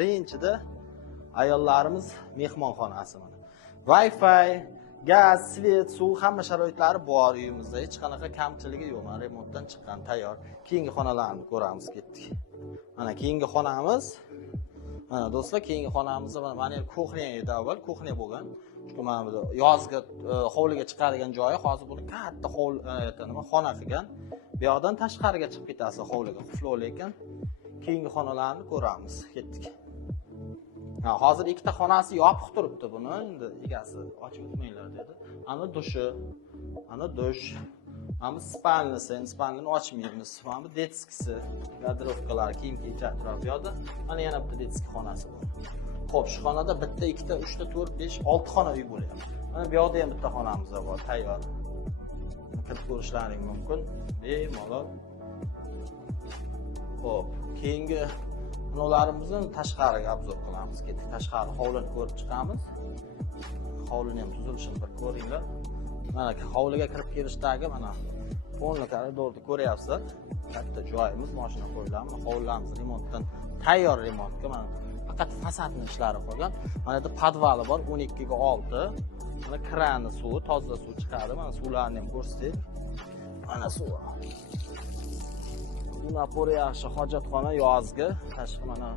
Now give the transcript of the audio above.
Birinchida ayollarimiz mehmonxonasi mana. Wi-Fi, gaz, svet, suv hamma sharoitlari bor uyimizda. Hech qanaqa kamchiligi yo'q. Mana remontdan chiqqan tayyor. Keyingi xonalarni ko'ramiz, ketdik. Mana keyingi xonamiz. Mana do'stlar, keyingi xonamizda mana kuxnya edi avval, kuxnya bo'lgan. Chunki mana bu yozga hovliga chiqadigan joyi, hozir buni katta nima xona qilgan. Bu yoqdan tashqariga chiqib ketasiz hovliga, quflovli ekan. Keyingi xonalarni ko'ramiz, ketdik. Ha, hozir ikkita xonasi yopiq turibdi buni. Endi egasi ochib o'tmanglar dedi. Ana dushi, ana dush. Mana bu spalnisi, endi spalnini ochmaymiz. Mana bu detskisi, garderobkalar, kiyim-kechak turadi bu yoqda. Mana yana bitta detski xonasi bor. Xo'p, shu xonada bitta, ikkita, 3 ta, 4, 5, 6 xona uy bo'lyapti. Mana bu yoqda ham bitta xonamiz bor, tayyor. Kirib ko'rishlaring mumkin. Bemalol. Xo'p, keyingi binolarimizni tashqariga obzor qilamiz. Ketdik, tashqari hovlini ko'rib chiqamiz. Hovlini ham tuzilishini bir ko'ringlar. Mana hovliga kirib kelishdagi mana o'nli koridorni ko'ryapsizlar. Katta joyimiz, mashina qo'yiladi. Hovlimiz remontdan tayyor remontga mana faqat fasadning ishlari qolgan. Mana bu podvali bor, 12 ga 6. Mana krani suvi, toza suv chiqadi. Mana suvlarni ham ko'rsak. Mana suv. Bu napori yaxshi hojatxona yozgi. Tashqi mana